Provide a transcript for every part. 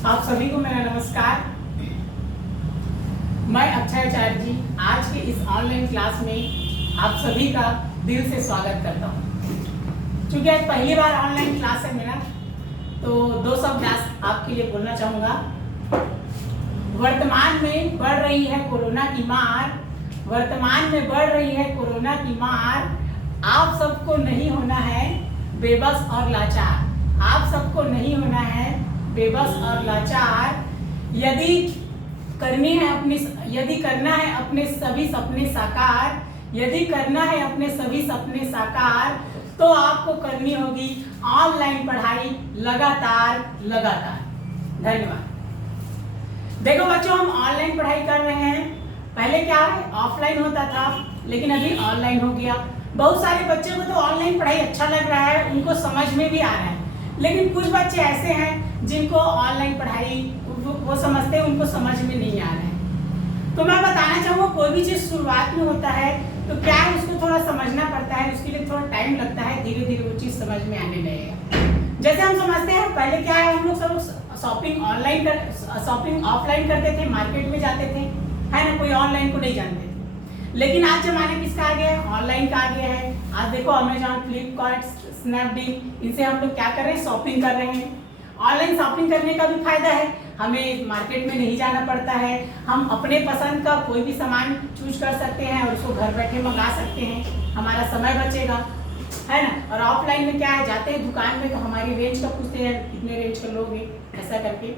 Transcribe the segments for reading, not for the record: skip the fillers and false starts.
आप सभी को मेरा नमस्कार। मैं अक्षय आचार्य जी आज के इस ऑनलाइन क्लास में आप सभी का दिल से स्वागत करता हूँ। चूंकि आज पहली बार ऑनलाइन क्लास है मेरा, तो दो शब्द आपके लिए बोलना चाहूँगा। वर्तमान में बढ़ रही है कोरोना की मार, वर्तमान में बढ़ रही है कोरोना की मार। आप सबको नहीं होना है बेबस और लाचार, आप सबको नहीं होना है बेबस और लाचार। यदि करना है अपने सभी सपने साकार, यदि करना है अपने सभी सपने साकार, तो आपको करनी होगी ऑनलाइन पढ़ाई लगातार। धन्यवाद। देखो बच्चों, हम ऑनलाइन पढ़ाई कर रहे हैं। पहले क्या है, ऑफलाइन होता था, लेकिन अभी ऑनलाइन हो गया। बहुत सारे बच्चों को तो ऑनलाइन पढ़ाई अच्छा लग रहा है, उनको समझ में भी आ रहा है। लेकिन कुछ बच्चे ऐसे हैं जिनको ऑनलाइन पढ़ाई वो समझते हैं, उनको समझ में नहीं आ रहा है। तो मैं बताना चाहूँगा, कोई भी चीज़ शुरुआत में होता है तो क्या है, उसको थोड़ा समझना पड़ता है, उसके लिए थोड़ा टाइम लगता है, धीरे धीरे वो चीज़ समझ में आने लगेगा। जैसे हम समझते हैं, पहले क्या है, हम लोग सब शॉपिंग ऑफलाइन करते थे, मार्केट में जाते थे, है ना, कोई ऑनलाइन को नहीं जानते थे। लेकिन आज जमाने किसका आ गया है, ऑनलाइन का आ गया है। आज देखो अमेजॉन, फ्लिपकार्ट, स्नैपडील, इनसे हम लोग क्या कर रहे हैं, शॉपिंग कर रहे हैं। ऑनलाइन शॉपिंग करने का भी फायदा है, हमें मार्केट में नहीं जाना पड़ता है, हम अपने पसंद का कोई भी सामान चूज कर सकते हैं और उसको घर बैठे मंगा सकते हैं, हमारा समय बचेगा, है ना। और ऑफलाइन में क्या है, जाते हैं दुकान में तो हमारी रेंज का पूछते हैं, कितने रेंज का लोगे, ऐसा करके।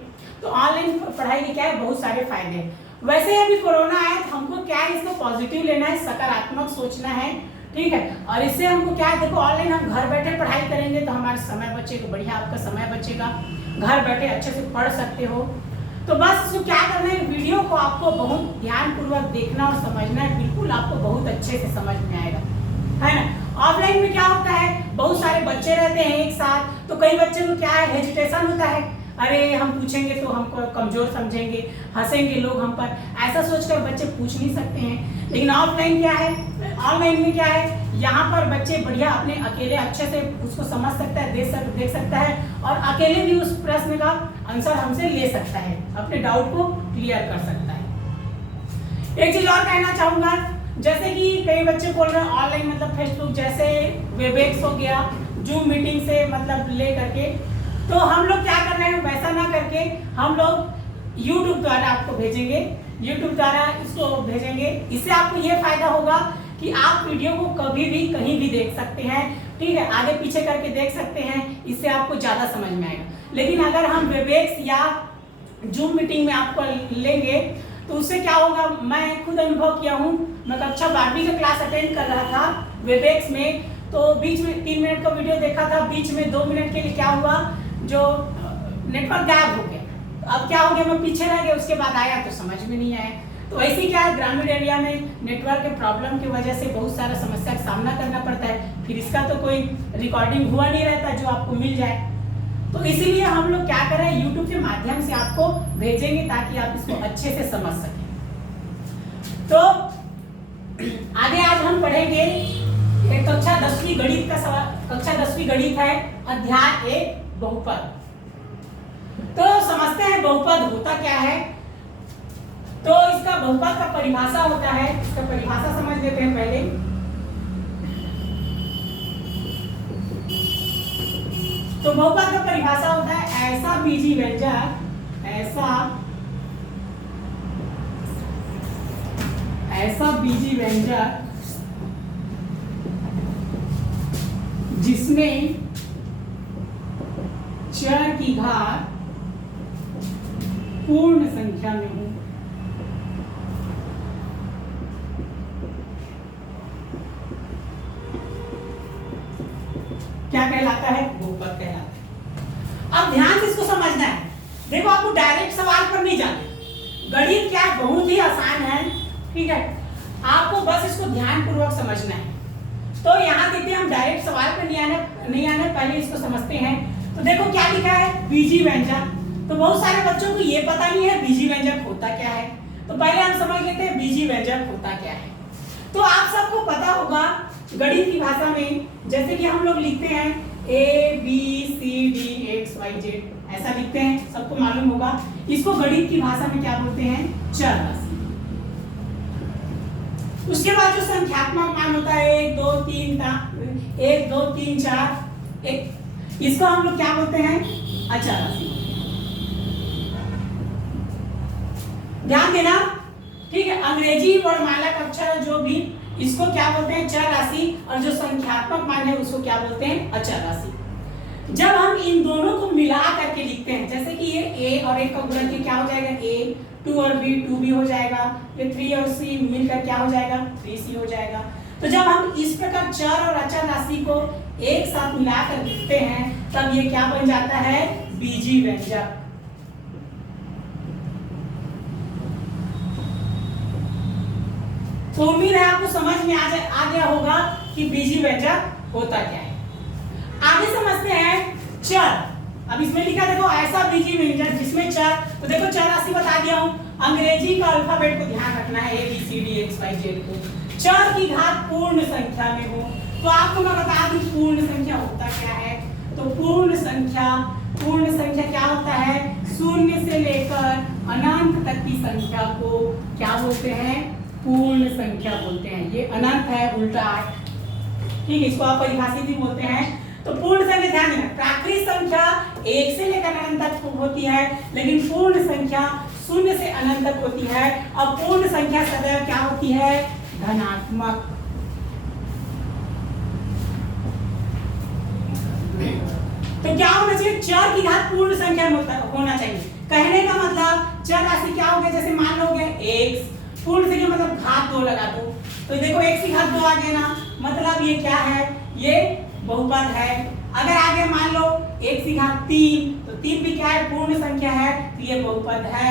तो ऑनलाइन पढ़ाई के क्या है, बहुत सारे फायदे हैं। वैसे अभी कोरोना आया तो हमको क्या है, इसको पॉजिटिव लेना है, सकारात्मक सोचना है, ठीक है। और इससे हमको क्या है, देखो ऑनलाइन हम घर बैठे पढ़ाई करेंगे तो हमारा समय बचेगा, बढ़िया आपका समय बचेगा, घर बैठे अच्छे से पढ़ सकते हो। तो बस इसको क्या करना है, वीडियो को आपको बहुत ध्यानपूर्वक देखना और समझना है, बिल्कुल आपको बहुत अच्छे से समझ में आएगा, है ना। ऑफलाइन में क्या होता है, बहुत सारे बच्चे रहते हैं एक साथ, तो कई बच्चों को क्या है, हेजिटेशन होता है, अरे हम पूछेंगे तो हमको कमजोर समझेंगे, हंसेंगे लोग हम पर, ऐसा सोचकर बच्चे पूछ नहीं सकते हैं। लेकिन ऑफलाइन क्या है, ऑनलाइन में क्या है, यहाँ पर बच्चे बढ़िया अपने अकेले अच्छे से उसको समझ सकता है, देख सकता है, और अकेले भी उस प्रश्न का आंसर हमसे ले सकता है, अपने डाउट को क्लियर कर सकता है। एक चीज और कहना चाहूंगा, जैसे कि कई बच्चे बोल रहे हैं ऑनलाइन मतलब फेसबुक, जैसे वेबएक्स हो गया, जूम मीटिंग से मतलब ले करके, तो हम लोग क्या कर रहे हैं, वैसा ना करके हम लोग यूट्यूब द्वारा आपको भेजेंगे, यूट्यूब द्वारा इसको भेजेंगे। इससे आपको ये फायदा होगा कि आप वीडियो को कभी भी कहीं भी देख सकते हैं, ठीक है, आगे पीछे करके देख सकते हैं, इससे आपको ज़्यादा समझ में आएगा। लेकिन अगर हम वेबएक्स या जूम मीटिंग में आपको लेंगे तो उससे क्या होगा, मैं खुद अनुभव किया हूँ। मैं कक्षा 12वीं का क्लास अटेंड कर रहा था वेबएक्स में, तो बीच में 3 मिनट का वीडियो देखा था, बीच में 2 मिनट के लिए क्या हुआ, जो नेटवर्क गायब हो गया। अब क्या हो गया, मैं पीछे रह गया, उसके बाद आया तो समझ में नहीं आया। तो ऐसे क्या है, ग्रामीण एरिया में नेटवर्क के प्रॉब्लम की वजह से बहुत सारा समस्या का सामना करना पड़ता है, फिर इसका तो कोई रिकॉर्डिंग हुआ नहीं रहता जो आपको मिल जाए। तो इसीलिए हम लोग क्या कर रहे हैं, यूट्यूब के माध्यम से आपको भेजेंगे ताकि आप इसको अच्छे से समझ सकें। तो आगे आज हम पढ़ेंगे कक्षा 10वीं गणित का सवाल। कक्षा 10वीं गणित है, अध्याय 1 बहुपद। तो समझते हैं बहुपद होता क्या है। तो इसका बहुपद का परिभाषा होता है, इसका परिभाषा समझ लेते हैं पहले। तो बहुपद का परिभाषा होता है ऐसा बीजी व्यंजक, ऐसा बीजी व्यंजक जिसमें चर की घात पूर्ण संख्या में हो। क्या कहलाता है, बहुपद कहलाता है। अब ध्यान से इसको समझना है। देखो आपको डायरेक्ट सवाल पर नहीं जाना, गणित क्या है, बहुत ही आसान है, ठीक है, आपको बस इसको ध्यानपूर्वक समझना है। तो यहाँ देखते हैं, हम डायरेक्ट सवाल पर नहीं आना, पहले इसको समझते हैं। तो देखो क्या लिखा है, बीजी व्यंजक। तो बहुत सारे बच्चों को ये पता नहीं है बीजी व्यंजक होता क्या है, तो पहले हम समझ लेते हैं बीजी व्यंजक होता क्या है। तो आप सबको पता होगा गणित की भाषा में, जैसे कि हम लोग लिखते हैं A B C D X XYZ ऐसा लिखते हैं, सबको मालूम होगा। इसको गणित की भाषा में क्या बोलते हैं? चर राशि। उसके बाद जो संख्यात्मक मान होता है 1 2 3 4 इसको हम लोग क्या बोलते हैं? अचर राशि। ध्यान देना, ठीक है। अंग्रेजी वर्णमाला का अक्षर जो भी, इसको क्या बोलते हैं? चर राशि। और जो संख्यात्मक मान है उसको क्या बोलते हैं? अचर राशि। जब हम इन दोनों को मिला करके लिखते हैं, जैसे कि ये a और 1 का गुणन के क्या हो जाएगा? a, 2 और b 2b हो जाएगा, ये 3 और c मिलकर क्या हो जाएगा? 3c हो जाएगा। तो जब हम इस प्रकार चर और अचर राशि को एक साथ मिलाकर लिखते हैं तब ये क्या बन जाता है? बीजी व्यंजक। तो उम्मीद है आपको समझ में आ गया होगा कि बीजी व्यंजक होता क्या है। आगे समझते हैं चर। अब इसमें लिखा देखो ऐसा बीजी व्यंजक जिसमें चर, तो देखो चर राशि बता दिया हूं। अंग्रेजी का अल्फाबेट को ध्यान रखना है, ABCD XYZ को। चर की घात पूर्ण संख्या में हो, तो आपको मैं बता दूं पूर्ण संख्या होता क्या है। तो पूर्ण संख्या क्या होता है? शून्य से लेकर अनंत तक की संख्या को क्या बोलते हैं? पूर्ण संख्या बोलते हैं। ये अनंत है, उल्टा है, ठीक है। इसको आप परिभाषित भी बोलते हैं। तो पूर्ण संख्या ध्यान देना, प्राकृत संख्या 1 से लेकर अनंत तक होती है, लेकिन पूर्ण संख्या शून्य से अनंत तक होती है। अब पूर्ण संख्या सदैव क्या होती है? धनात्मक। तो क्या होना चाहिए? चर की घात पूर्ण संख्या में होना चाहिए। कहने का मतलब चर राशि क्या हो गया? जैसे मान लो x, पूर्ण संख्या मतलब घात 2 लगा दो, तो देखो x की घात 2 आ गया ना, मतलब ये क्या है? ये बहुपद है। अगर आगे मान लो x की घात 3, तो 3 भी क्या है? पूर्ण संख्या है, तो ये बहुपद है।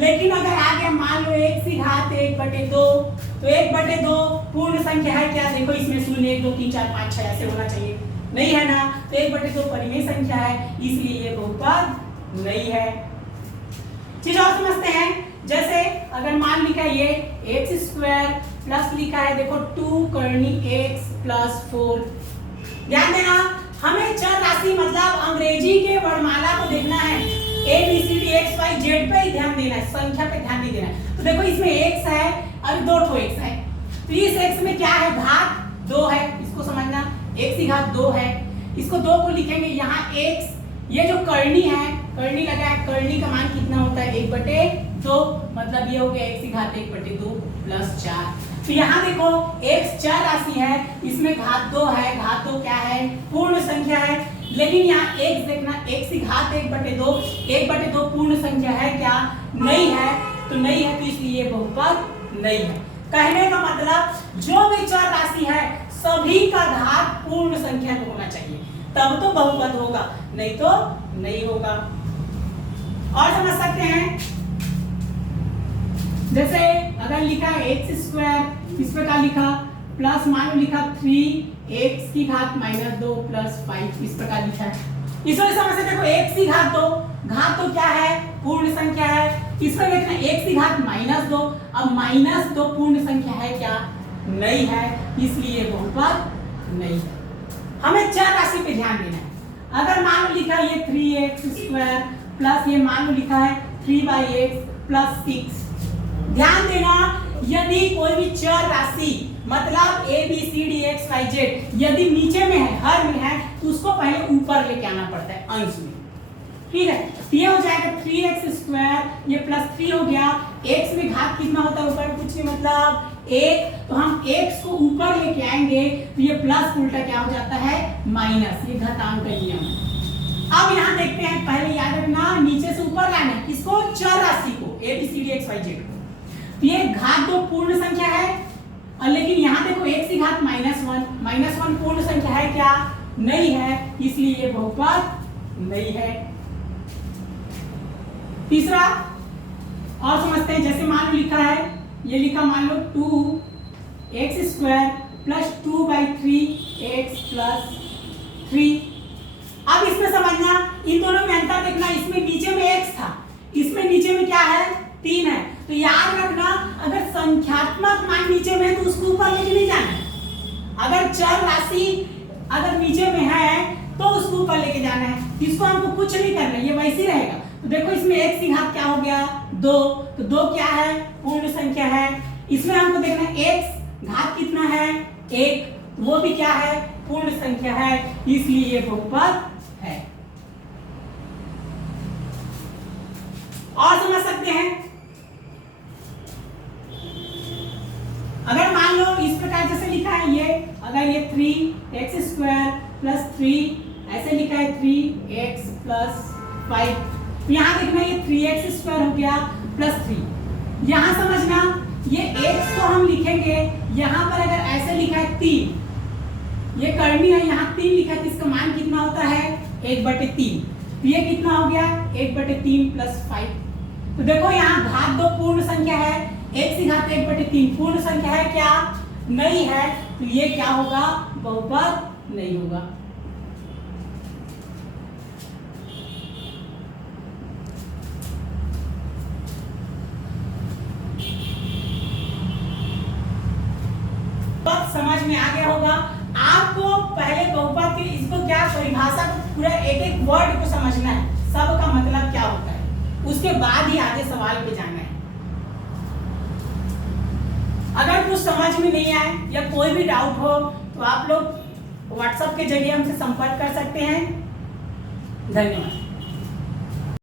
लेकिन अगर आगे मान लो x की घात 1/2, तो 1/2 पूर्ण संख्या है क्या? देखो इसमें 0 1 2 3 4 5 6 ऐसे होना चाहिए, नहीं है ना, तो 1/2 परिमेय संख्या है, इसलिए ये बहुपद नहीं है। चीज और समझते हैं, जैसे अगर मान लिखा है ये x² प्लस लिखा है देखो 2 करनी x प्लस 4। ध्यान देना, हमें चर राशि मतलब अंग्रेजी के वर्णमाला को देखना है, ABCD XYZ पे ही ध्यान देना है, संख्या पे ध्यान नहीं देना है। तो देखो इसमें x है और 2 ठो x है, तो इस x में क्या है? घात 2 है, इसको समझना, x की घात 2 है, इसको 2 को लिखेंगे यहाँ x, ये जो करनी है, करनी लगा है, करनी का मान कितना होता है? 1/2, मतलब ये हो गया x की घात 1/2 प्लस 4। तो यहाँ देखो x चर राशि है, इसमें घात 2 है, घात 2 क्या है? पूर्ण संख्या है। लेकिन यहाँ x देखना, x की घात 1/2 पूर्ण संख्या है क्या? नहीं है, तो नहीं है, तो इसलिए ये बहुपद नहीं है। कहने का मतलब जो भी चर राशि है सभी का घात पूर्ण संख्या में होना चाहिए, तब तो बहुपद होगा, नहीं तो नहीं होगा। और समझ सकते हैं, जैसे अगर लिखा x², इस प्रकार लिखा, प्लस मान लो लिखा 3x की घात -2 प्लस 5, इस प्रकार लिखा है। इसमें समझ देखो x की घात 2, घात तो क्या है? पूर्ण संख्या है। इसमें देखना x की घात -2, अब -2 पूर्ण संख्या है क्या? नहीं है, इसलिए बहुपद नहीं है। हमें चर राशि पे ध्यान देना है। अगर मान लो लिखा ये 3x² प्लस ये मान लो लिखा है 3x प्लस 6, ध्यान देना, यदि कोई भी चर राशि मतलब ABCD XYZ यदि नीचे में है, हर में है, तो उसको पहले ऊपर लेके आना पड़ता है अंश में, ठीक है। ये हो जाएगा 3x², ये प्लस 3 हो गया, x में घात कितना होता है? ऊपर कुछ नहीं, मतलब 1, तो हम x को ऊपर लेके आएंगे तो ये प्लस उल्टा क्या हो जाता है? माइनस, ये घातांक का नियम है। अब यहाँ देखते हैं, पहले याद रखना नीचे से ऊपर लाना है, किसको? चर राशि को, ABCD XYZ को। तो ये घात 2 पूर्ण संख्या है, और लेकिन यहाँ देखो x की घात -1 पूर्ण संख्या है क्या? नहीं है, इसलिए ये बहुपद नहीं है। तीसरा और समझते हैं, जैसे मान लो लिखा है, ये लिखा मान लो 2x² प्लस 2/3x प्लस 3। अब इसमें समझना, इन दोनों में अंतर देखना, इसमें नीचे में x था, इसमें नीचे में क्या है? 3 है। तो याद रखना, अगर संख्यात्मक मान नीचे में है तो उसको ऊपर लेके नहीं जाना है। अगर चर राशि अगर नीचे में है तो उसको ऊपर लेके जाना है। इसको हमको कुछ नहीं करना, ये वैसे ही रहेगा। तो देखो इसमें x की घात क्या हो गया 2, तो 2 क्या है पूर्ण संख्या है। इसमें हमको देखना x घात कितना है 1, वो भी क्या है पूर्ण संख्या है, इसलिए ये बहुपद है। और समझ सकते हैं, अगर मान लो इस प्रकार जैसे लिखा है ये, अगर ये 3x² प्लस 3 ऐसे लिखा है 3x प्लस 5, तो यहाँ देखना ये 3x² हो गया प्लस 3। यहाँ समझना ये x को हम लिखेंगे, यहाँ पर अगर ऐसे लिखा है 3, ये करनी है, यहाँ 3 लिखा है तो इसका मान कितना होता है 1/3, तो ये कितना हो गया 1/3 प्लस 5। तो देखो यहाँ घात 2 पूर्ण संख्या है, x की घात 1/3 पूर्ण संख्या है क्या नहीं है, तो ये क्या होगा बहुपद नहीं होगा। समझ में आ गया होगा आपको। पहले बहुपद के इसको क्या परिभाषा पूरा एक एक वर्ड को समझना है, सबका मतलब क्या होता है, उसके बाद ही आगे सवाल पे जाना है। अगर कुछ समझ में नहीं आए या कोई भी डाउट हो तो आप लोग व्हाट्सएप के जरिए हमसे संपर्क कर सकते हैं। धन्यवाद।